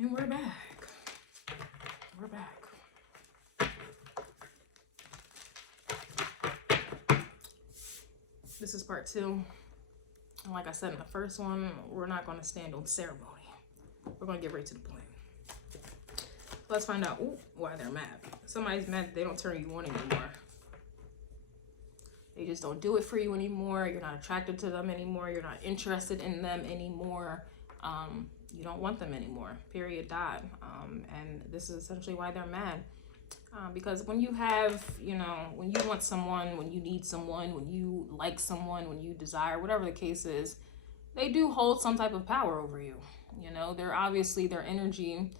And we're back. We're back. This is part 2. And like I said in the first one, we're not going to stand on ceremony. We're going to get right to the point. Let's find out why they're mad. Somebody's mad that they don't turn you on anymore. They just don't do it for you anymore. You're not attracted to them anymore. You're not interested in them anymore. You don't want them anymore. Period. Died. And this is essentially why they're mad. Because when you have, when you want someone, when you need someone, when you like someone, when you desire, whatever the case is, they do hold some type of power over you. They're obviously, their energy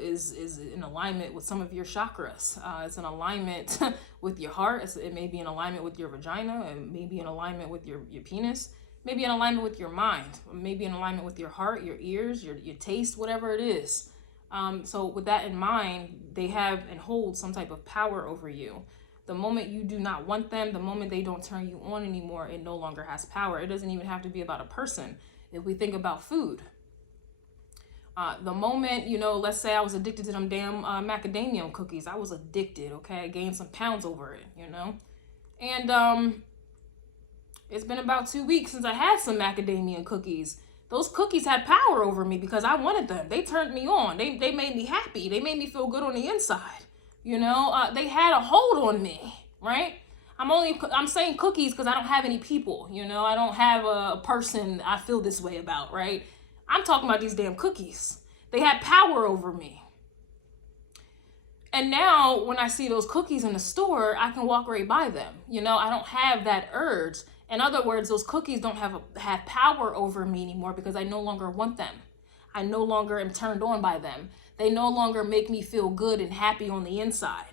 is in alignment with some of your chakras. It's in alignment with your heart. It may be in alignment with your vagina. It may be in alignment with your penis. Maybe in alignment with your mind. Maybe in alignment with your heart, your ears, your taste, whatever it is. So with that in mind, they have and hold some type of power over you. The moment you do not want them, the moment they don't turn you on anymore, it no longer has power. It doesn't even have to be about a person. If we think about food, the moment, let's say I was addicted to them damn macadamia cookies. I was addicted, okay? I gained some pounds over it, And it's been about 2 weeks since I had some macadamia cookies. Those cookies had power over me because I wanted them. They turned me on. They made me happy. They made me feel good on the inside. They had a hold on me, right? I'm saying cookies because I don't have any people, I don't have a person I feel this way about, right? I'm talking about these damn cookies. They had power over me. And now when I see those cookies in the store, I can walk right by them. I don't have that urge. In other words, those cookies don't have power over me anymore because I no longer want them. I no longer am turned on by them. They no longer make me feel good and happy on the inside.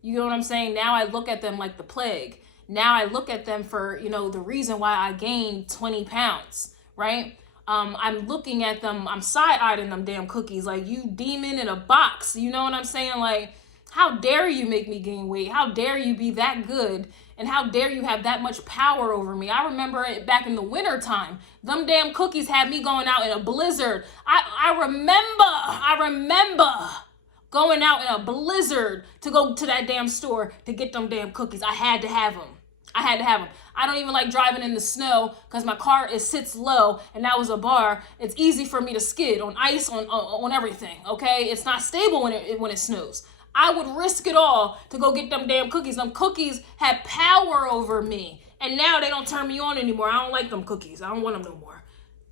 You know what I'm saying? Now I look at them like the plague. Now I look at them for, the reason why I gained 20 pounds, right? I'm looking at them, I'm side-eyeing them damn cookies like you demon in a box. You know what I'm saying? Like, how dare you make me gain weight? How dare you be that good? And how dare you have that much power over me? I remember it back in the winter time. Them damn cookies had me going out in a blizzard. I remember going out in a blizzard to go to that damn store to get them damn cookies. I had to have them. I don't even like driving in the snow because my car sits low, and that was a bar. It's easy for me to skid on ice, on everything, okay? It's not stable when it snows. I would risk it all to go get them damn cookies. Them cookies had power over me, and now they don't turn me on anymore. I don't like them cookies. I don't want them no more.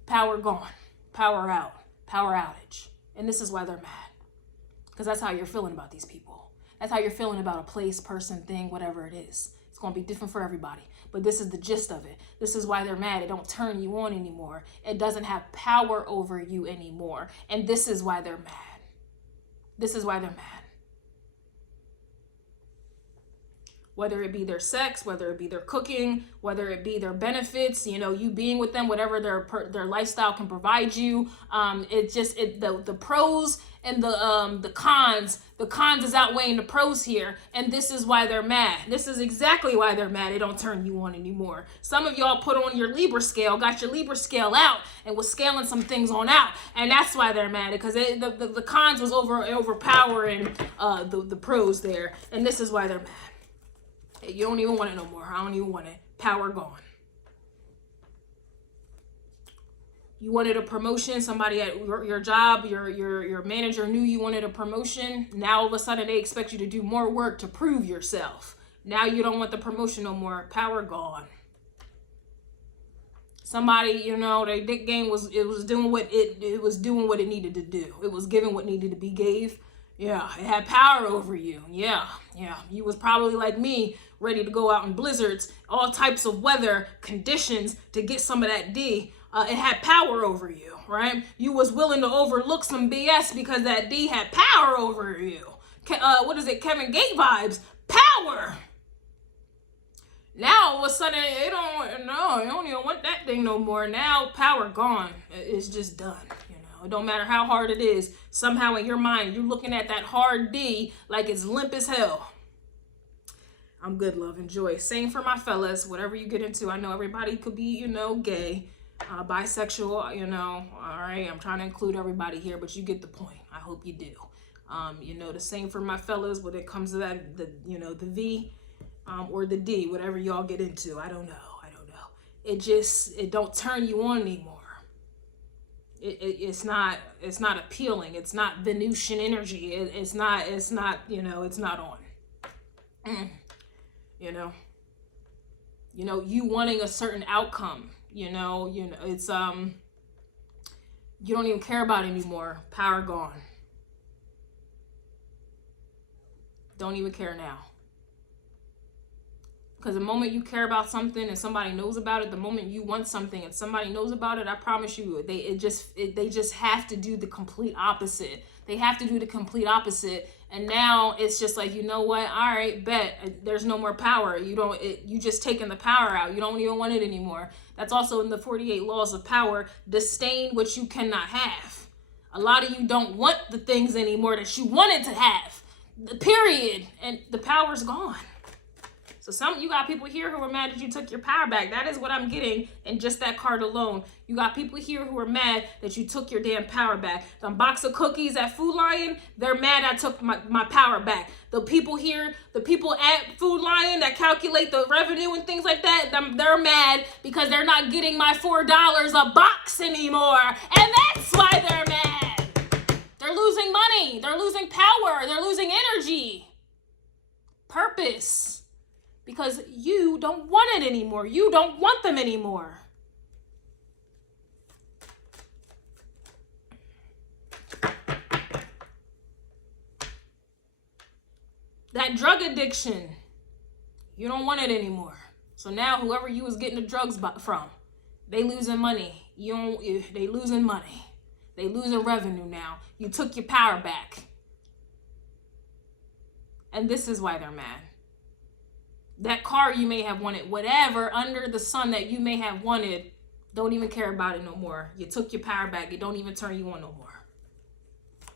Power gone. Power out. Power outage. And this is why they're mad. Because that's how you're feeling about these people. That's how you're feeling about a place, person, thing, whatever it is. It's going to be different for everybody. But this is the gist of it. This is why they're mad. It don't turn you on anymore. It doesn't have power over you anymore. And this is why they're mad. This is why they're mad. Whether it be their sex, whether it be their cooking, whether it be their benefits, you being with them, whatever their lifestyle can provide you. The pros and the cons is outweighing the pros here. And this is why they're mad. This is exactly why they're mad. It don't turn you on anymore. Some of y'all put on your Libra scale, got your Libra scale out, and was scaling some things on out. And that's why they're mad, because the cons was overpowering the pros there. And this is why they're mad. You don't even want it no more. I don't even want it. Power gone. You wanted a promotion. Somebody at your job, your manager knew you wanted a promotion. Now all of a sudden they expect you to do more work to prove yourself. Now you don't want the promotion no more. Power gone. Somebody, their dick game was doing what it needed to do. It was giving what needed to be gave. Yeah, it had power over you. Yeah. You was probably like me, ready to go out in blizzards, all types of weather conditions to get some of that D. It had power over you, right? You was willing to overlook some BS because that D had power over you. Kevin Gate vibes. Power. Now all of a sudden, you don't even want that thing no more. Now power gone. It's just done. It don't matter how hard it is. Somehow in your mind, you're looking at that hard D like it's limp as hell. I'm good, love, enjoy. Same for my fellas. Whatever you get into, I know everybody could be, gay. bisexual, you know, all right, I'm trying to include everybody here, but you get the point. I hope you do. You know, the same for my fellas when it comes to that, you know, the V or the D, whatever y'all get into. I don't know. It don't turn you on anymore. It's not appealing. It's not Venusian energy. It's not, you know, it's not on. You know, you wanting a certain outcome, you know, it's, you don't even care about it anymore. Power gone. Don't even care now. Because the moment you care about something and somebody knows about it, the moment you want something and somebody knows about it, I promise you, they just have to do the complete opposite. They have to do the complete opposite. And now it's just like, you know what? All right, bet. There's no more power. You just taking the power out. You don't even want it anymore. That's also in the 48 laws of power. Disdain what you cannot have. A lot of you don't want the things anymore that you wanted to have. Period. And the power's gone. So you got people here who are mad that you took your power back. That is what I'm getting in just that card alone. You got people here who are mad that you took your damn power back. The box of cookies at Food Lion, they're mad I took my power back. The people here, the people at Food Lion that calculate the revenue and things like that, they're mad because they're not getting my $4 a box anymore. And that's why they're mad. They're losing money. They're losing power. They're losing energy. Purpose. Because you don't want it anymore. You don't want them anymore. That drug addiction, you don't want it anymore. So now whoever you was getting the drugs from, they losing money. They losing money. They losing revenue now. You took your power back. And this is why they're mad. That car you may have wanted, whatever under the sun that you may have wanted, don't even care about it no more. You took your power back. It don't even turn you on no more.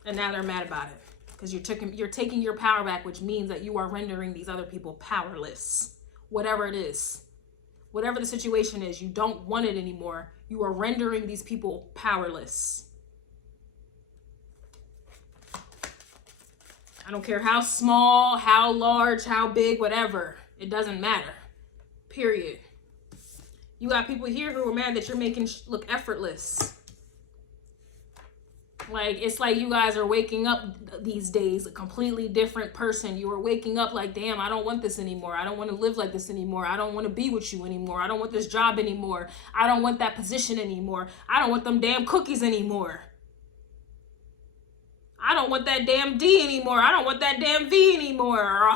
And now they're mad about it because you're taking your power back, which means that you are rendering these other people powerless. Whatever it is, whatever the situation is, you don't want it anymore. You are rendering these people powerless. I don't care how small, how large, how big, whatever. It doesn't matter. Period. You got people here who are mad that you're making look effortless. Like, it's like you guys are waking up these days a completely different person. You are waking up like, damn, I don't want this anymore. I don't want to live like this anymore. I don't want to be with you anymore. I don't want this job anymore. I don't want that position anymore. I don't want them damn cookies anymore. I don't want that damn D anymore. I don't want that damn V anymore.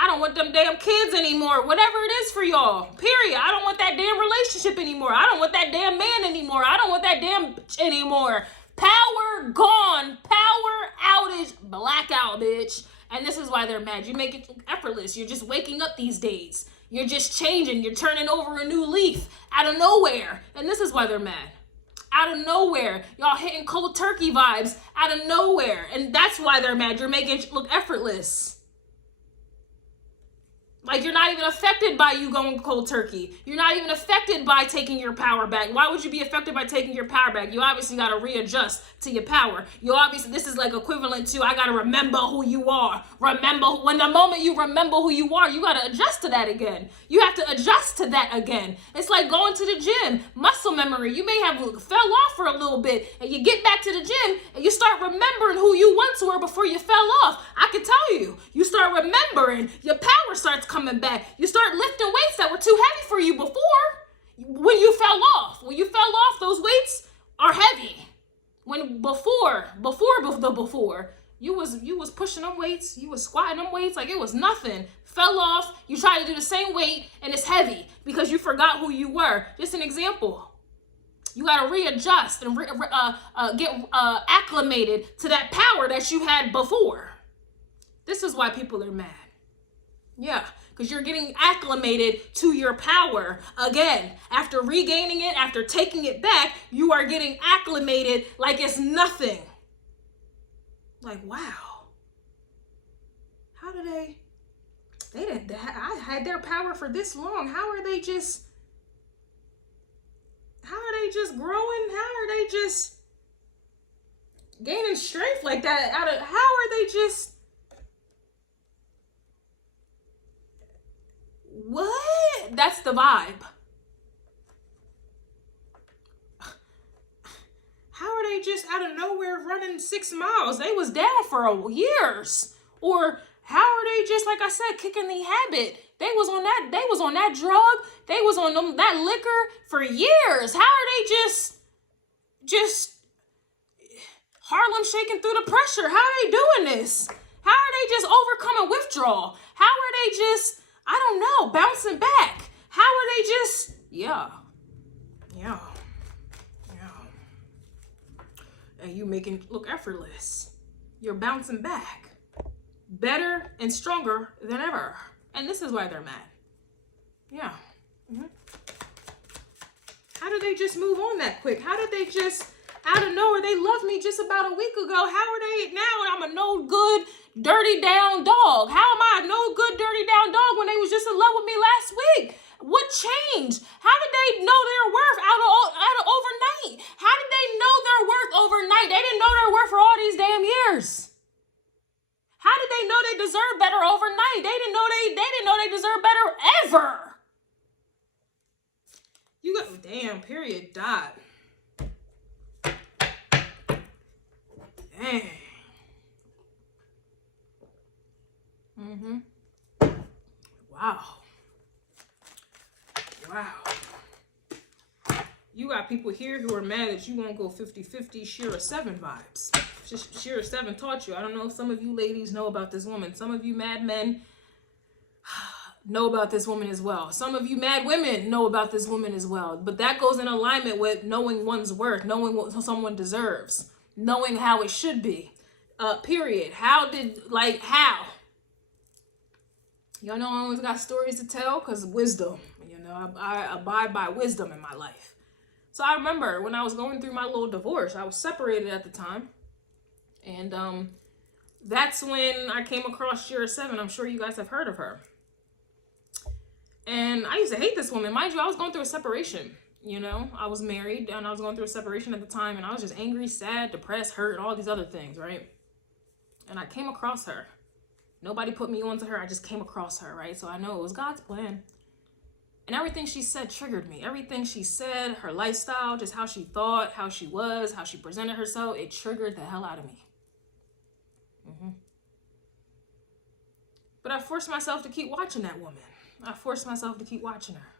I don't want them damn kids anymore. Whatever it is for y'all. Period. I don't want that damn relationship anymore. I don't want that damn man anymore. I don't want that damn bitch anymore. Power gone. Power outage. Blackout, bitch. And this is why they're mad. You make it effortless. You're just waking up these days. You're just changing. You're turning over a new leaf out of nowhere. And this is why they're mad. Out of nowhere. Y'all hitting cold turkey vibes out of nowhere. And that's why they're mad. You're making it look effortless. Like, you're not even affected by you going cold turkey. You're not even affected by taking your power back. Why would you be affected by taking your power back? You obviously got to readjust to your power. This is like equivalent to, I got to remember who you are. When the moment you remember who you are, you got to adjust to that again. You have to adjust to that again. It's like going to the gym, muscle memory. You may have fell off for a little bit and you get back to the gym and you start remembering who you once were before you fell off. I can tell you start remembering, your power starts coming back. You start lifting weights that were too heavy for you before when you fell off. When you fell off, those weights are heavy. When before you was pushing them weights, you was squatting them weights like it was nothing. Fell off, you try to do the same weight and it's heavy because you forgot who you were. Just an example. You got to readjust and get acclimated to that power that you had before. This is why people are mad. Yeah, because you're getting acclimated to your power again. After regaining it, after taking it back, you are getting acclimated like it's nothing. Like, wow. How do they I had their power for this long. How are they just growing? How are they just gaining strength like that? How are they just, what? That's the vibe. How are they just out of nowhere running 6 miles? They was down for years. Or how are they just, like I said, kicking the habit? They was on that drug. They was on that liquor for years. How are they just Harlem shaking through the pressure? How are they doing this? How are they just overcoming withdrawal? How are they just, I don't know, bouncing back? How are they just, yeah. And you making it look effortless. You're bouncing back. Better and stronger than ever. And this is why they're mad. Yeah. How did they just move on that quick? How did they just, out of nowhere, they loved me just about a week ago. How are they now? I'm a no good, dirty down dog. How am I a no good, dirty down dog when they was just in love with me last week? What changed? How did they know their worth out of overnight? How did they know their worth overnight? They didn't know their worth for all these damn years. How did they know they deserved better overnight? They didn't know they deserved better ever. You got, damn, period, dot. Dang. Wow. You got people here who are mad that you won't go 50-50 Shira 7 vibes. Shira 7 taught you. I don't know if some of you ladies know about this woman. Some of you mad men know about this woman as well. Some of you mad women know about this woman as well. But that goes in alignment with knowing one's worth, knowing what someone deserves, knowing how it should be. Period. How? Y'all know I always got stories to tell because wisdom. You know, I abide by wisdom in my life. So I remember when I was going through my little divorce, I was separated at the time. And that's when I came across Shira 7. I'm sure you guys have heard of her. And I used to hate this woman. Mind you, I was going through a separation. You know, I was married and I was going through a separation at the time. And I was just angry, sad, depressed, hurt, and all these other things, right? And I came across her. Nobody put me onto her. I just came across her, right? So I know it was God's plan. And everything she said triggered me. Everything she said, her lifestyle, just how she thought, how she was, how she presented herself, it triggered the hell out of me. But I forced myself to keep watching that woman. I forced myself to keep watching her.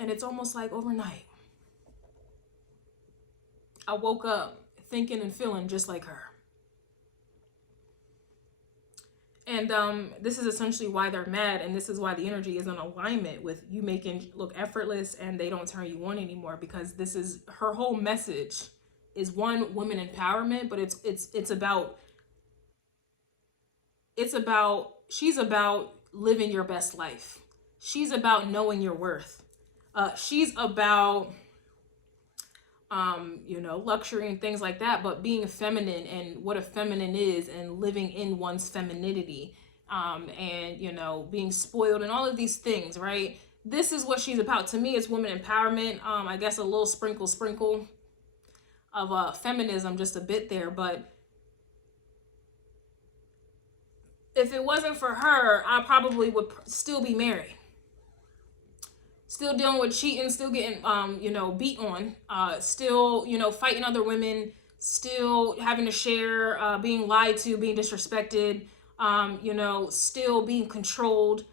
And it's almost like overnight, I woke up thinking and feeling just like her. And this is essentially why they're mad, and this is why the energy is in alignment with you making look effortless and they don't turn you on anymore, because this is her whole message is one, woman empowerment, but it's about she's about living your best life. She's about knowing your worth. She's about you know, luxury and things like that, but being feminine and what a feminine is and living in one's femininity, and, you know, being spoiled and all of these things, right? This is what she's about. To me, it's woman empowerment. I guess a little sprinkle of feminism, just a bit there. But if it wasn't for her, I probably would still be married. Still dealing with cheating, still getting, you know, beat on, still, you know, fighting other women, still having to share, being lied to, being disrespected, you know, still being controlled,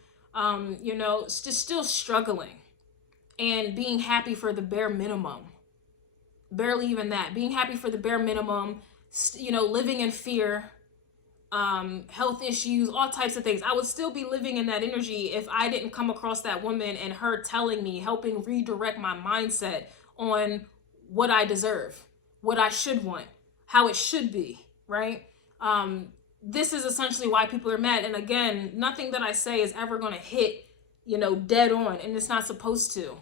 you know, just still struggling and being happy for the bare minimum. Barely even that. Being happy for the bare minimum, you know, living in fear, health issues, all types of things. I would still be living in that energy if I didn't come across that woman and her telling me, helping redirect my mindset on what I deserve, what I should want, how it should be, right? This is essentially why people are mad. And again, nothing that I say is ever going to hit, you know, dead on, and it's not supposed to.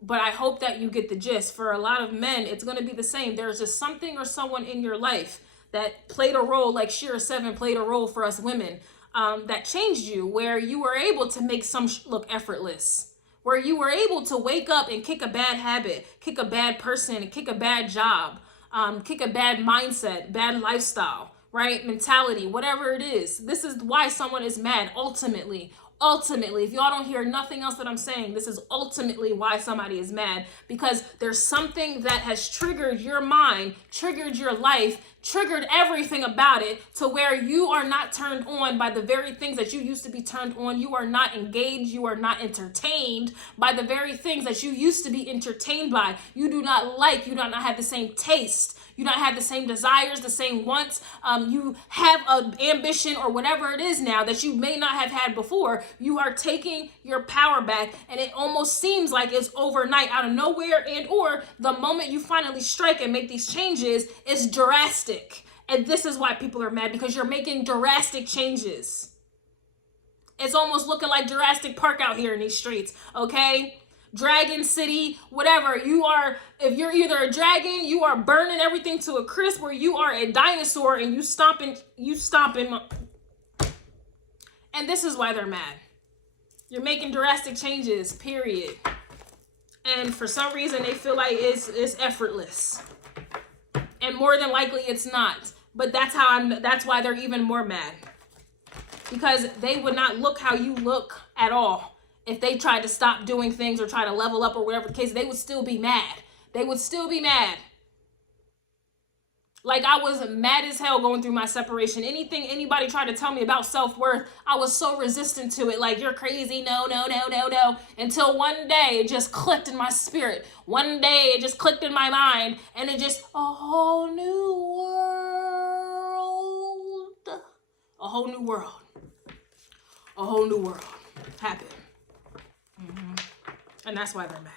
But I hope that you get the gist. For a lot of men, it's going to be the same. There's just something or someone in your life that played a role, like Shira 7 played a role for us women, that changed you, where you were able to make some look effortless, where you were able to wake up and kick a bad habit, kick a bad person, kick a bad job, kick a bad mindset, bad lifestyle, right? Mentality, whatever it is. This is why someone is mad ultimately. Ultimately, if y'all don't hear nothing else that I'm saying, this is ultimately why somebody is mad, because there's something that has triggered your mind, triggered your life, triggered everything about it, to where you are not turned on by the very things that you used to be turned on. You are not engaged. You are not entertained by the very things that you used to be entertained by. You do not like, you do not have the same taste. You don't have the same desires, the same wants. You have an ambition or whatever it is now that you may not have had before. You are taking your power back, and it almost seems like it's overnight, out of nowhere, and or the moment you finally strike and make these changes is drastic. And this is why people are mad, because you're making drastic changes. It's almost looking like Jurassic Park out here in these streets, okay? Dragon City, whatever you are. If you're either a dragon, you are burning everything to a crisp, or you are a dinosaur and you stomping. And this is why they're mad. You're making drastic changes, period. And for some reason they feel like it's effortless. And more than likely it's not. But that's why they're even more mad. Because they would not look how you look at all. If they tried to stop doing things or try to level up or whatever the case, they would still be mad. They would still be mad. Like, I was mad as hell going through my separation. Anything anybody tried to tell me about self-worth, I was so resistant to it. Like, you're crazy. No, no, no, no, no. Until one day it just clicked in my spirit. One day it just clicked in my mind, and it just, a whole new world. A whole new world. A whole new world happened. And that's why they're mad.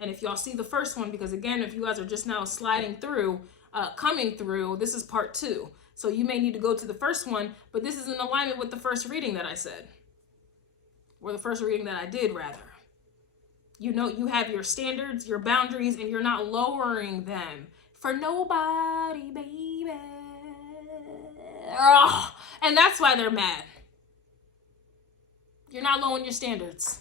And if y'all see the first one, because again, if you guys are just now sliding through, coming through, this is part 2. So you may need to go to the first one, but this is in alignment with the first reading that I said. Or the first reading that I did, rather. You know, you have your standards, your boundaries, and you're not lowering them for nobody, baby. Ugh. And that's why they're mad. You're not lowering your standards.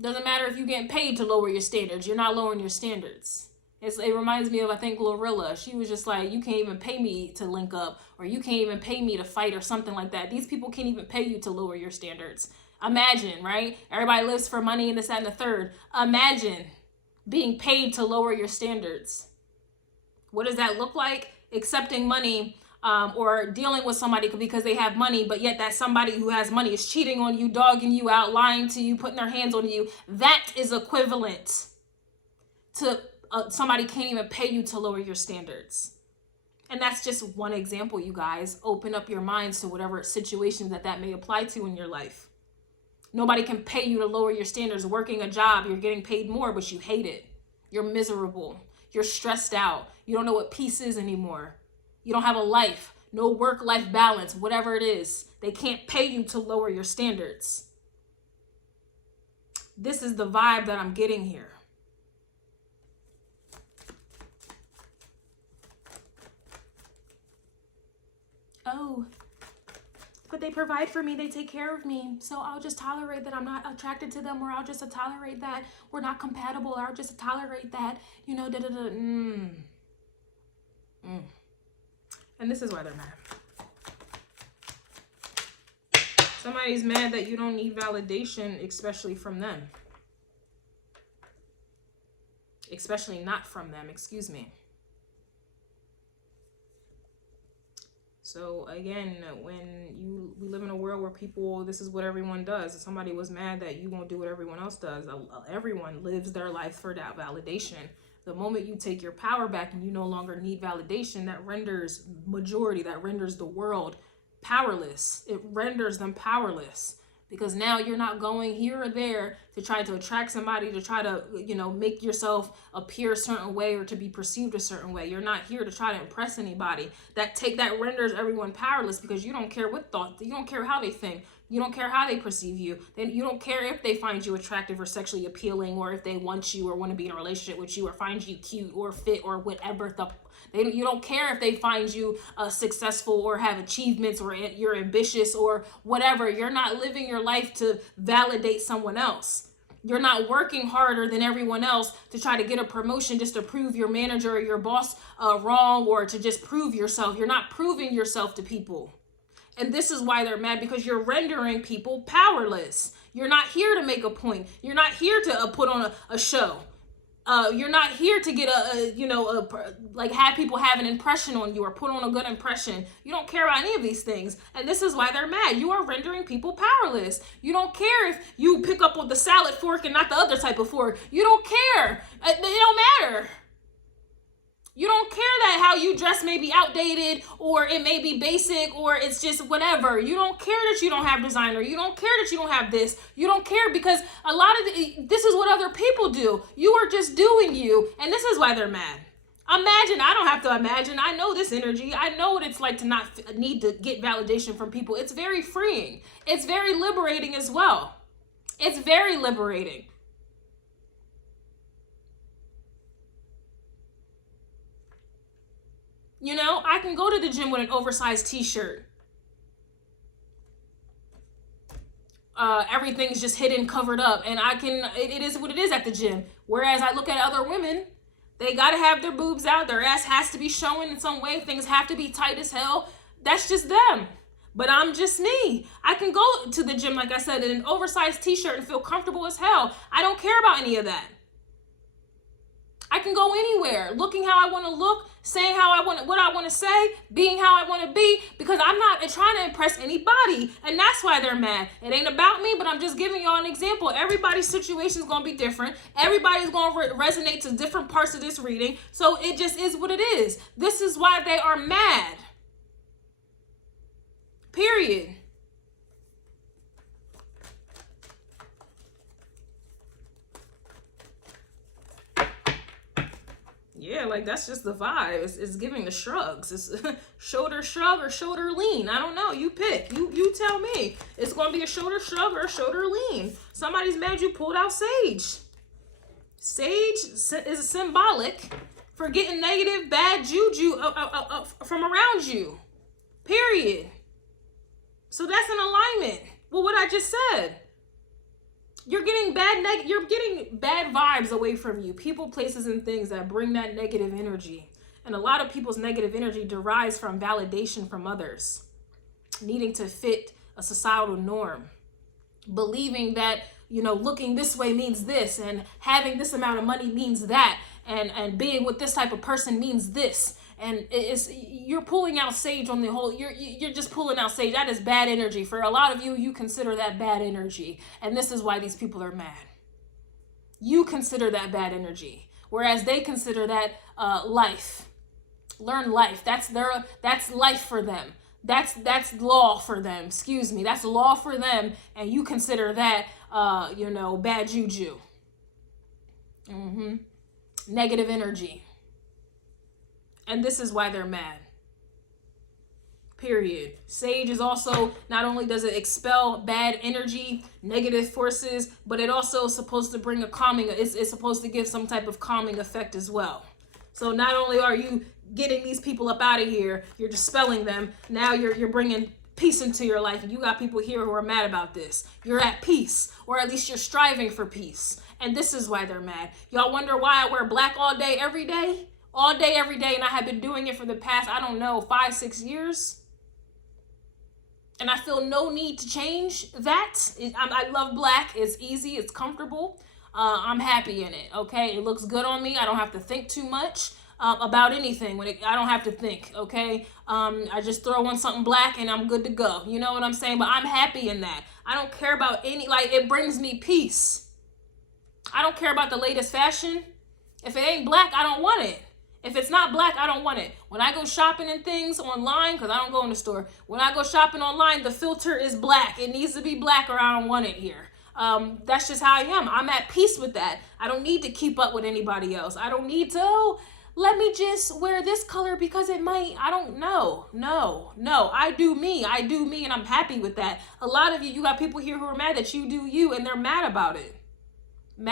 Doesn't matter if you're getting paid to lower your standards. You're not lowering your standards. It reminds me of, I think, Glorilla. She was just like, you can't even pay me to link up, or you can't even pay me to fight, or something like that. These people can't even pay you to lower your standards. Imagine, right? Everybody lives for money and this, that, and the third. Imagine being paid to lower your standards. What does that look like? Accepting money, or dealing with somebody because they have money, but yet that somebody who has money is cheating on you, dogging you out, lying to you, putting their hands on you. That is equivalent to somebody can't even pay you to lower your standards. And that's just one example, you guys. Open up your minds to whatever situations that may apply to in your life. Nobody can pay you to lower your standards. Working a job, you're getting paid more, but you hate it. You're miserable. You're stressed out. You don't know what peace is anymore. You don't have a life, no work-life balance, whatever it is. They can't pay you to lower your standards. This is the vibe that I'm getting here. Oh, but they provide for me, they take care of me, so I'll just tolerate that I'm not attracted to them, or I'll just tolerate that we're not compatible, or I'll just tolerate that, you know, And this is why they're mad. Somebody's mad that you don't need validation, especially from them. Especially not from them, excuse me. So again, when we live in a world where people, this is what everyone does. If somebody was mad that you won't do what everyone else does, everyone lives their life for that validation. The moment you take your power back and you no longer need validation, that renders majority, that renders the world powerless. It renders them powerless because now you're not going here or there to try to attract somebody, to try to, you know, make yourself appear a certain way or to be perceived a certain way. You're not here to try to impress anybody. That renders everyone powerless, because you don't care what thought, you don't care how they think. You don't care how they perceive you. Then you don't care if they find you attractive or sexually appealing, or if they want you or want to be in a relationship with you or find you cute or fit or whatever. You don't care if they find you successful or have achievements or you're ambitious or whatever. You're not living your life to validate someone else. You're not working harder than everyone else to try to get a promotion just to prove your manager or your boss wrong, or to just prove yourself. You're not proving yourself to people. And this is why they're mad, because you're rendering people powerless. You're not here to make a point. You're not here to put on a show. You're not here to get like have people have an impression on you or put on a good impression. You don't care about any of these things. And this is why they're mad. You are rendering people powerless. You don't care if you pick up with the salad fork and not the other type of fork. You don't care. It don't matter. You don't care that how you dress may be outdated, or it may be basic, or it's just whatever. You don't care that you don't have designer. You don't care that you don't have this. You don't care, because a lot of this is what other people do. You are just doing you, and this is why they're mad. Imagine, I don't have to imagine. I know this energy. I know what it's like to not need to get validation from people. It's very freeing. It's very liberating as well. It's very liberating. You know, I can go to the gym with an oversized t-shirt. Everything's just hidden, covered up, and it is what it is at the gym. Whereas I look at other women, they gotta have their boobs out, their ass has to be showing in some way, things have to be tight as hell. That's just them. But I'm just me. I can go to the gym, like I said, in an oversized t-shirt and feel comfortable as hell. I don't care about any of that. I can go anywhere, looking how I want to look, saying what I want to say, being how I want to be, because I'm not trying to impress anybody. And that's why they're mad. It ain't about me, but I'm just giving y'all an example. Everybody's situation is going to be different. Everybody's going to resonate to different parts of this reading. So it just is what it is. This is why they are mad. Period. Yeah, like that's just the vibe. It's giving the shrugs. It's shoulder shrug or shoulder lean. I don't know. You pick. You tell me. It's going to be a shoulder shrug or a shoulder lean. Somebody's mad you pulled out sage. Sage is symbolic for getting negative, bad juju from around you. Period. So that's an alignment with what I just said. You're getting bad vibes away from you. People, places, and things that bring that negative energy. And a lot of people's negative energy derives from validation from others. Needing to fit a societal norm. Believing that, you know, looking this way means this, and having this amount of money means that, and being with this type of person means this. And you're pulling out sage on the whole, you're just pulling out sage. That is bad energy. For a lot of you, you consider that bad energy. And this is why these people are mad. You consider that bad energy. Whereas they consider that life. Learn life. That's life for them. That's law for them. Excuse me. That's law for them. And you consider that, bad juju. Negative energy. And this is why they're mad. Period. Sage is also, not only does it expel bad energy, negative forces, but it also is supposed to bring a calming, it's supposed to give some type of calming effect as well. So not only are you getting these people up out of here, you're dispelling them, now you're bringing peace into your life. And you got people here who are mad about this. You're at peace, or at least you're striving for peace. And this is why they're mad. Y'all wonder why I wear black all day, every day? All day, every day, and I have been doing it for the past, 5-6 years. And I feel no need to change that. I love black. It's easy. It's comfortable. I'm happy in it, okay? It looks good on me. I don't have to think too much about anything. I don't have to think, okay? I just throw on something black and I'm good to go. You know what I'm saying? But I'm happy in that. I don't care about it brings me peace. I don't care about the latest fashion. If it ain't black, I don't want it. If it's not black, I don't want it. When I go shopping and things online, because I don't go in the store, when I go shopping online, the filter is black. It needs to be black or I don't want it here. That's just how I am. I'm at peace with that. I don't need to keep up with anybody else. I don't need to, oh, let me just wear this color because it might, I don't know. No, I do me, and I'm happy with that. A lot of you got people here who are mad that you do you, and they're mad about it. And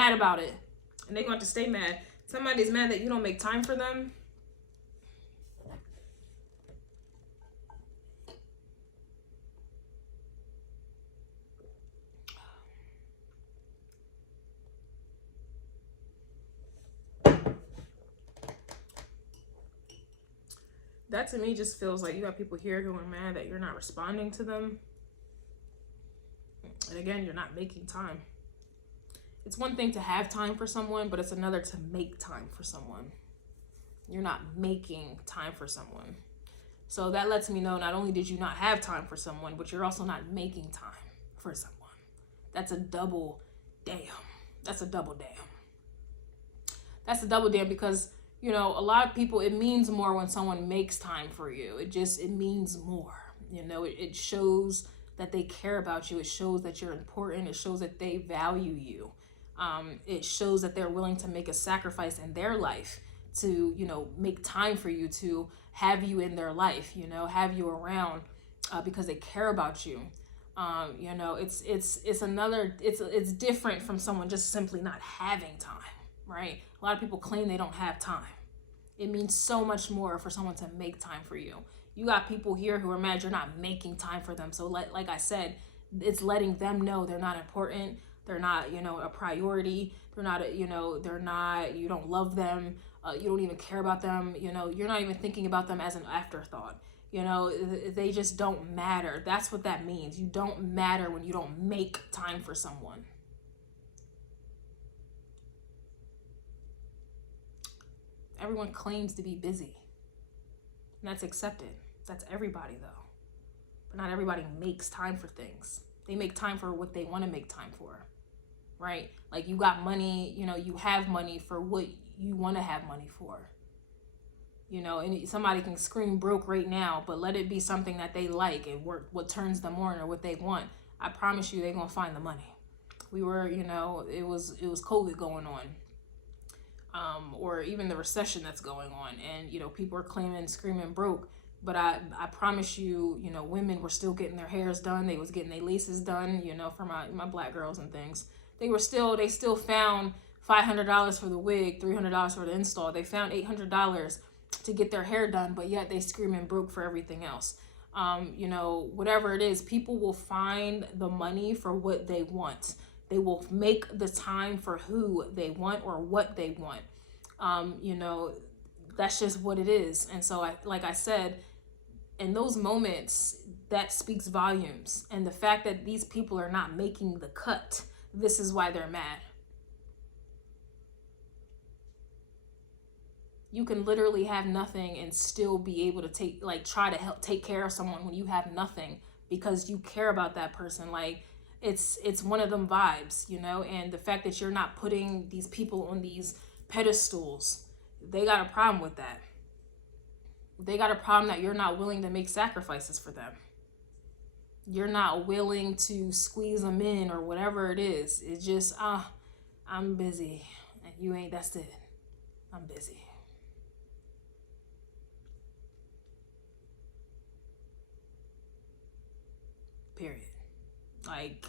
they're going to stay mad. Somebody's mad that you don't make time for them. That to me just feels like you got people here who are mad that you're not responding to them. And again, you're not making time. It's one thing to have time for someone, but it's another to make time for someone. You're not making time for someone. So that lets me know not only did you not have time for someone, but you're also not making time for someone. That's a double damn. That's a double damn because, you know, a lot of people, it means more when someone makes time for you. It means more. You know, it shows that they care about you. It shows that you're important. It shows that they value you. It shows that they're willing to make a sacrifice in their life to, you know, make time for you, to have you in their life, you know, have you around because they care about you. You know, it's different from someone just simply not having time, right? A lot of people claim they don't have time. It means so much more for someone to make time for you. You got people here who are mad you're not making time for them. So like I said, it's letting them know they're not important. They're not, you know, a priority. They're not, you know, you don't love them. You don't even care about them. You know, you're not even thinking about them as an afterthought. You know, they just don't matter. That's what that means. You don't matter when you don't make time for someone. Everyone claims to be busy. And that's accepted. That's everybody though. But not everybody makes time for things. They make time for what they want to make time for. Right? Like you got money, you know, you have money for what you want to have money for. You know, and somebody can scream broke right now, but let it be something that they like and what turns them on or what they want. I promise you they're going to find the money. We were, you know, it was COVID going on. Or even the recession that's going on, and you know, people are claiming, screaming broke, but I promise you, you know, women were still getting their hairs done. They was getting their laces done, you know, for my black girls and things. They still found $500 for the wig, $300 for the install. They found $800 to get their hair done, but yet they screaming broke for everything else. You know, whatever it is, people will find the money for what they want. They will make the time for who they want or what they want. You know, that's just what it is. And so, like I said, in those moments, that speaks volumes. And the fact that these people are not making the cut, this is why they're mad. You can literally have nothing and still be able to try to help take care of someone when you have nothing because you care about that person. Like, it's one of them vibes, you know, and the fact that you're not putting these people on these pedestals, they got a problem with that. They got a problem that you're not willing to make sacrifices for them. You're not willing to squeeze them in or whatever it is. It's just, I'm busy. And you ain't, that's it. I'm busy. Period. Like,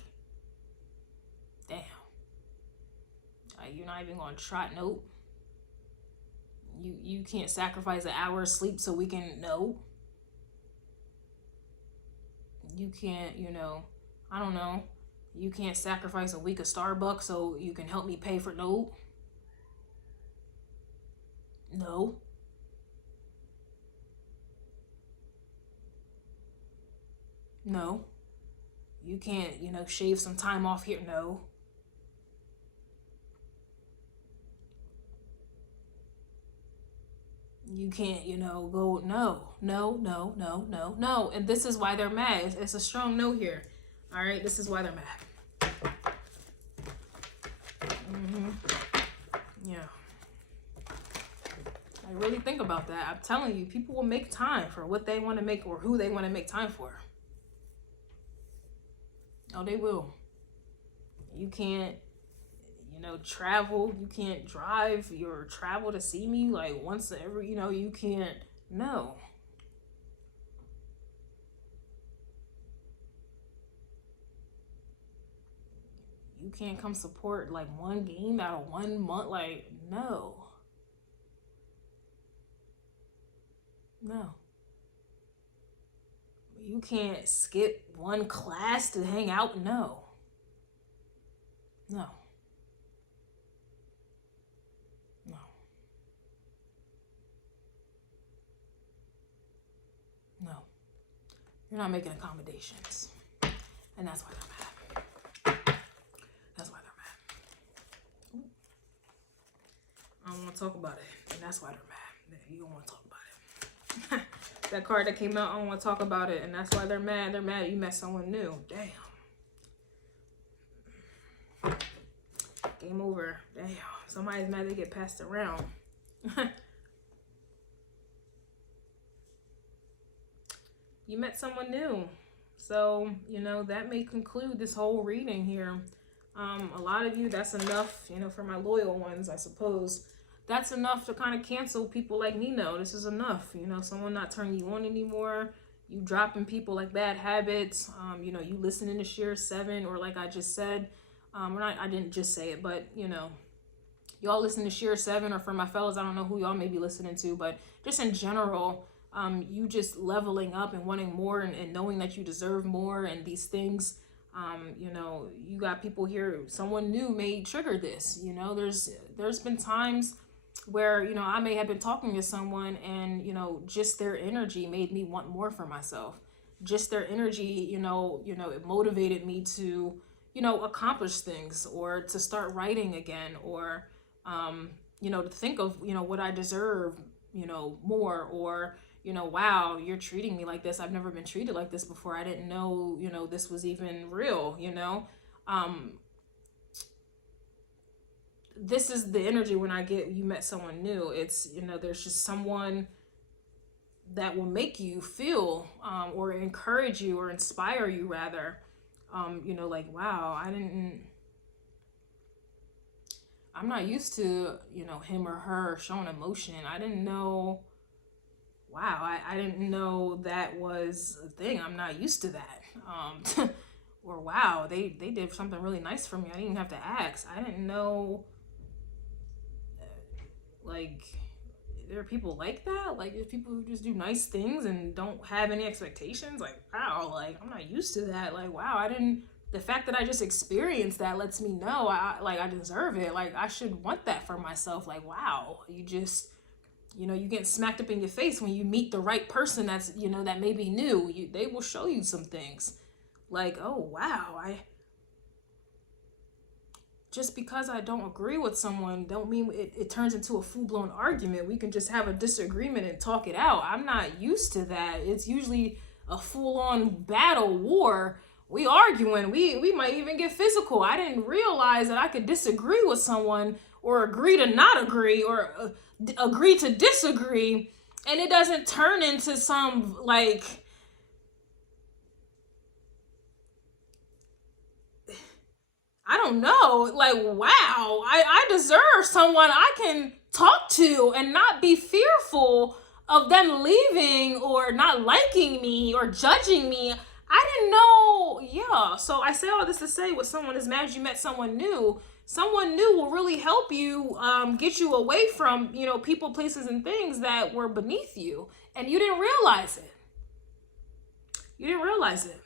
damn. Like, you're not even gonna try. Nope. You can't sacrifice an hour of sleep so we can know. You can't, you know, I don't know. You can't sacrifice a week of Starbucks so you can help me pay for no. No. No. You can't, you know, shave some time off here. No. You can't, you know, go, no. And this is why they're mad. It's a strong no here. All right, this is why they're mad. Yeah. Like, really think about that. I'm telling you, people will make time for what they want to make or who they want to make time for. Oh, they will. You can't, you know, travel. You can't drive your travel to see me like once every, you know, you can't. No. You can't come support like one game out of 1 month. Like, no. No. You can't skip one class to hang out. No. No. No. No. You're not making accommodations. And that's why they're mad. That's why they're mad. I don't want to talk about it. And that's why they're mad. You don't want to talk about it. That card that came out, I don't want to talk about it. And that's why they're mad. They're mad you met someone new. Damn. Game over. Damn. Somebody's mad they get passed around. You met someone new. So, you know, that may conclude this whole reading here. A lot of you, that's enough, you know, for my loyal ones, I suppose. That's enough to kind of cancel people like Nino. This is enough. You know, someone not turning you on anymore. You dropping people like bad habits. You know, you listening to Sheer 7, or like I just said, I didn't just say it, but, you know, y'all listen to Sheer 7, or for my fellas, I don't know who y'all may be listening to, but just in general, you just leveling up and wanting more and knowing that you deserve more and these things. You know, you got people here, someone new may trigger this. You know, there's been times where, you know, I may have been talking to someone and, you know, just their energy made me want more for myself. Just their energy, you know, it motivated me to, you know, accomplish things, or to start writing again, or, you know, to think of, you know, what I deserve, you know, more, or, you know, wow, you're treating me like this. I've never been treated like this before. I didn't know, you know, this was even real, you know. This is the energy when I get, you met someone new. It's, you know, there's just someone that will make you feel, or encourage you, or inspire you rather, you know, like, wow, I'm not used to, you know, him or her showing emotion. I didn't know, wow, I didn't know that was a thing. I'm not used to that. Or wow, they did something really nice for me. I didn't even have to ask. I didn't know, like, there are people like that. Like, there's people who just do nice things and don't have any expectations. Like, wow, like, I'm not used to that. Like, wow, the fact that I just experienced that lets me know I deserve it. Like, I should want that for myself. Like, wow, you just, you know, you get smacked up in your face when you meet the right person that's, you know, that may be new. They will show you some things. Like, oh, wow, just because I don't agree with someone don't mean it turns into a full-blown argument. We can just have a disagreement and talk it out. I'm not used to that. It's usually a full-on battle, war. We arguing. We might even get physical. I didn't realize that I could disagree with someone, or agree to not agree, or agree to disagree, and it doesn't turn into some, like, I don't know, like, wow, I deserve someone I can talk to and not be fearful of them leaving or not liking me or judging me. I didn't know. Yeah, so I say all this to say, with someone as mad as you met someone new will really help you get you away from, you know, people, places, and things that were beneath you, and you didn't realize it. You didn't realize it.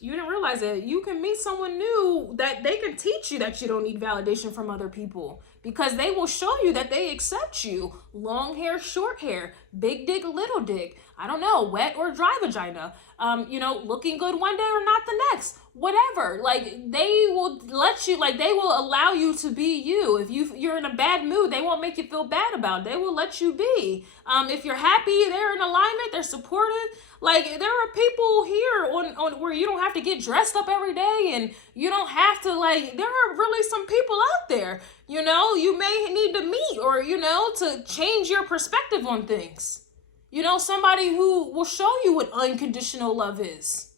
You didn't realize it. You can meet someone new that they can teach you that you don't need validation from other people, because they will show you that they accept you. Long hair, short hair, big dick, little dick. I don't know, wet or dry vagina. You know, looking good one day or not the next. Whatever. Like, they will let you, like, they will allow you to be you. If you're in a bad mood, they won't make you feel bad about it. They will let you be. If you're happy, they're in alignment, They're supportive. Like, there are people here on where you don't have to get dressed up every day, and you don't have to, like, there are really some people out there, you know, you may need to meet, or, you know, to change your perspective on things. You know, somebody who will show you what unconditional love is.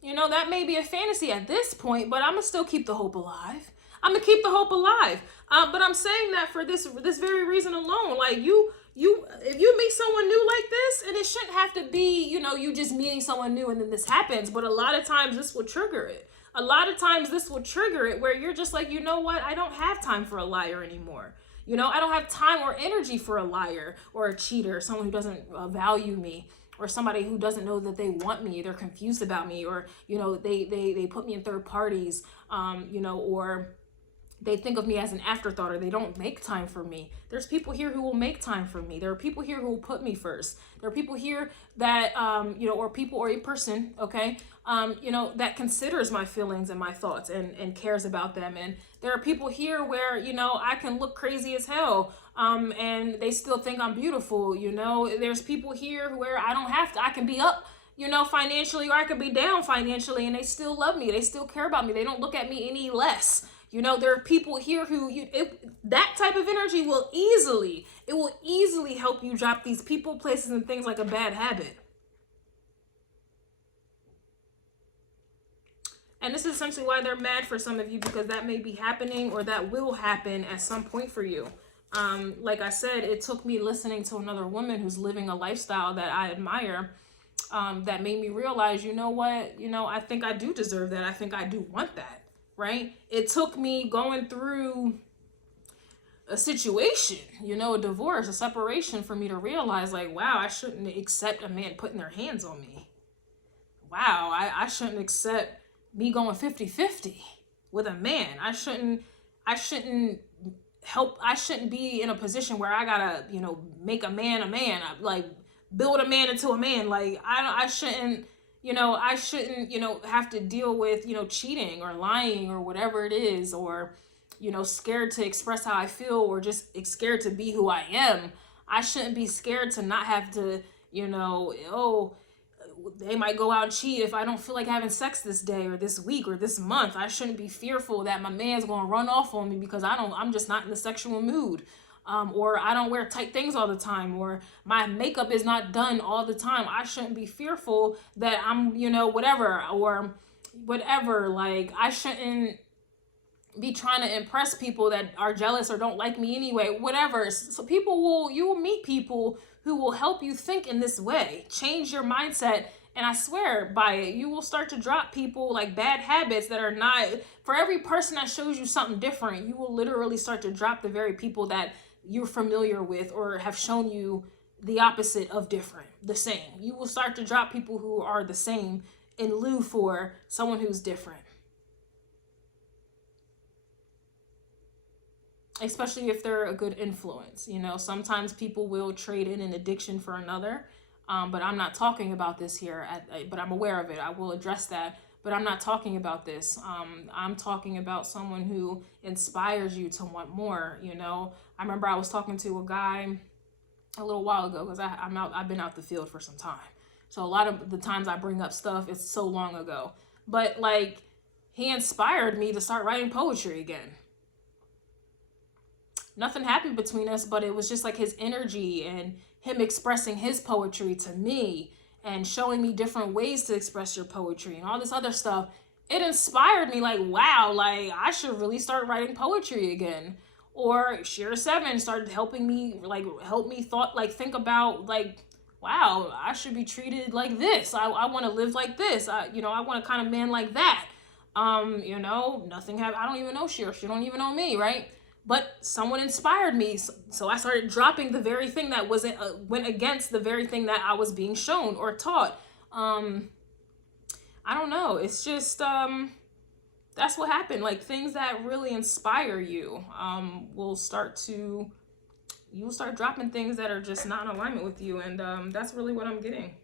You know, that may be a fantasy at this point, but I'm going to still keep the hope alive. I'm going to keep the hope alive. But I'm saying that for this very reason alone. Like, if you meet someone new like this, and it shouldn't have to be, you know, you just meeting someone new and then this happens. But a lot of times this will trigger it. A lot of times this will trigger it where you're just like, you know what? I don't have time for a liar anymore. You know, I don't have time or energy for a liar or a cheater, someone who doesn't value me, or somebody who doesn't know that they want me, they're confused about me, or, you know, they put me in third parties, you know, or they think of me as an afterthought, or they don't make time for me. There's people here who will make time for me. There are people here who will put me first. There are people here that, you know, or people or a person, okay, you know, that considers my feelings and my thoughts and cares about them. And there are people here where, you know, I can look crazy as hell, and they still think I'm beautiful. You know, there's people here where I don't have to, I can be up, you know, financially, or I could be down financially, and they still love me. They still care about me. They don't look at me any less. You know, there are people here who, that type of energy will easily help you drop these people, places, and things like a bad habit. And this is essentially why they're mad for some of you, because that may be happening, or that will happen at some point for you. Like I said, it took me listening to another woman who's living a lifestyle that I admire, that made me realize, you know what, you know, I think I do deserve that. I think I do want that. Right? It took me going through a situation, you know, a divorce, a separation, for me to realize, like, wow, I shouldn't accept a man putting their hands on me. Wow, I shouldn't accept me going 50-50 with a man. I shouldn't be in a position where I gotta, you know, make a man, like build a man into a man. Like, I shouldn't, you know, you know, have to deal with, you know, cheating or lying or whatever it is, or, you know, scared to express how I feel, or just scared to be who I am. I shouldn't be scared to not have to, you know, oh, they might go out and cheat if I don't feel like having sex this day or this week or this month. I shouldn't be fearful that my man's going to run off on me because I'm just not in the sexual mood. Or I don't wear tight things all the time, or my makeup is not done all the time. I shouldn't be fearful that I'm, you know, whatever, or whatever. Like, I shouldn't be trying to impress people that are jealous or don't like me anyway, whatever. So you will meet people who will help you think in this way, change your mindset. And I swear by it, you will start to drop people, like bad habits that are not, for every person that shows you something different, you will literally start to drop the very people that you're familiar with or have shown you the opposite of different, the same. You will start to drop people who are the same in lieu for someone who's different. Especially if they're a good influence. You know, sometimes people will trade in an addiction for another. But I'm not talking about this here, but I'm aware of it. I will address that, but I'm not talking about this. I'm talking about someone who inspires you to want more. You know, I remember I was talking to a guy a little while ago, because I've been out the field for some time. So a lot of the times I bring up stuff, it's so long ago. But like, he inspired me to start writing poetry again. Nothing happened between us, but it was just like his energy and him expressing his poetry to me and showing me different ways to express your poetry and all this other stuff. It inspired me, like, wow, like, I should really start writing poetry again. Or Share 7 started helping me, like, think about, like, wow, I should be treated like this. I want to live like this. I want a kind of man like that. You know, I don't even know Share. She don't even know me, right? But someone inspired me, so I started dropping the very thing that went against the very thing that I was being shown or taught. I don't know. It's just that's what happened. Like, things that really inspire you will start dropping things that are just not in alignment with you, and that's really what I'm getting.